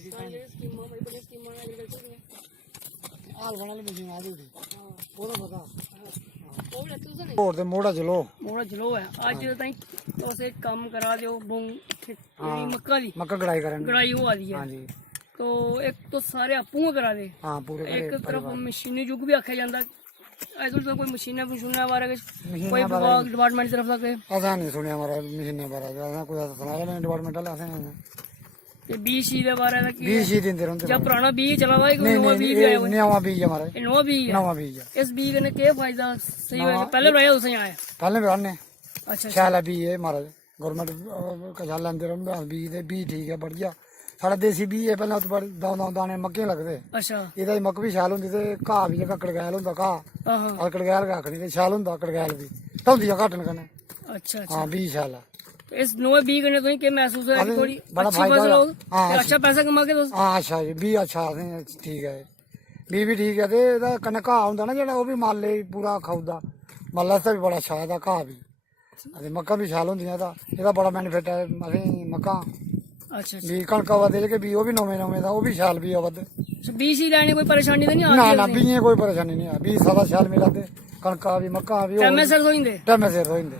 ਸਕੀਮਾਂ ਬਈ ਬੜੀ ਸਕੀਮਾਂ ਐਗਰੀਕਲਚਰ ਦੀਆਂ ਹਾਲ ਬਣਾ ਲੈ ਮਸ਼ੀਨ ਆ ਜੂਗੀ ਉਹਦਾ ਪਤਾ ਉਹ ਲੈ ਤੁਸੀਂ ਨੇ ਹੋਰ ਤੇ ਮੋੜਾ ਚਲੋ ਮੋੜਾ ਚਲੋ ਹੈ ਅੱਜ ਤਾਈਂ ਤੁਸੀਂ एक काम करा दो मक्का दी मक्का गड़ाई करन गड़ाई हो आ रही है हाँ जी तो एक तो सारे आपू करा दे हाँ पूरे एक तरफ मशीनी युग भी आख्या जाता है कोई मशीना मशूना बारे कोई विभाग डिपार्टमेंट की तरफ तक असा नहीं सुनिया हमारा मशीने बारे कोई ऐसा सुना मैंने डिपार्टमेंट वाले ऐसे ते बीज शी दे बारे में बीज ही देते रहते जब पुराना बीज चला हुआ है कोई नया बीज आया हुआ है नया बीज हमारा ये नया बीज है नवा बीज है इस बीज ने क्या फायदा सही है पहले लगाया उसने आया पहले भी आने अच्छा शैल है बीज है हमारा गवर्नमेंट कचा लेंदे रहो बीज बीज ठीक है बढ़िया साढ़ा देसी बीज है पहले तो दाने दाने मक्के लगते अच्छा ਇਹਦਾ ਮੱਕ ਵੀ ਛਾਲ ਹੁੰਦੀ ਤੇ ਘਾਹ ਵੀ ਜਿਹੜਾ ਕੜਗੈਲ ਹੁੰਦਾ ਘਾਹ हाँ ਕੜਗੈਲ ਆਖਣੀ ਤੇ ਛਾਲ ਹੁੰਦਾ ਕੜਗੈਲ ਵੀ ਧੌਂਦੀਆਂ ਘਟਣ ਕਨੇ अच्छा अच्छा ਹਾਂ ਵੀ ਛਾਲ तो इस नए बीज ने तो क्या महसूस है कि थोड़ी बड़ा अच्छी फायदा फसल है। हो हाँ, अच्छा पैसा कमा के तो ਹਾਂ ਅੱਛਾ ਜੀ ਵੀ ਅੱਛਾ ਠੀਕ ਹੈ ਵੀ ਠੀਕ ਹੈ ਤੇ ਇਹਦਾ ਕਨੇ ਘਾਹ ਹੁੰਦਾ ਨਾ ਜਿਹੜਾ ਉਹ ਵੀ ਮਾਲੇ ਪੂਰਾ ਖਾਉਦਾ ਮਾਲਾ ਤਾਂ ਵੀ ਬੜਾ ਅੱਛਾ ਇਹਦਾ ਘਾਹ ਵੀ ਅਤੇ ਮੱਕਾਂ ਵੀ ਛਾਲ ਹੁੰਦੀਆਂ ਇਹਦਾ ਬੜਾ ਬੈਨੀਫਿਟ ਹੈ ਅਸੀਂ ਮੱਕਾਂ अच्छा ਵੀ ਕਣਕਾਂ ਵਧੇ ਕੇ ਵੀ ਉਹ ਵੀ ਨਵੇਂ ਨਵੇਂ ਦਾ ਉਹ ਵੀ ਛਾਲ ਵੀ ਆ ਵੱਧ अच्छा बीज ही लाने कोई परेशानी तो नहीं आ ਨਾ रही ਨਾ ਬੀਏ ਕੋਈ ਪਰੇਸ਼ਾਨੀ ਨਹੀਂ ਆ ਵੀ ਸਾਦਾ ਛਾਲ ਮਿਲਾਦੇ ਕਣਕਾਂ ਵੀ ਮੱਕਾਂ ਵੀ टाइम में सर होइंदे ਟਾਈਮ ਸਿਰ ਹੋਈਂਦੇ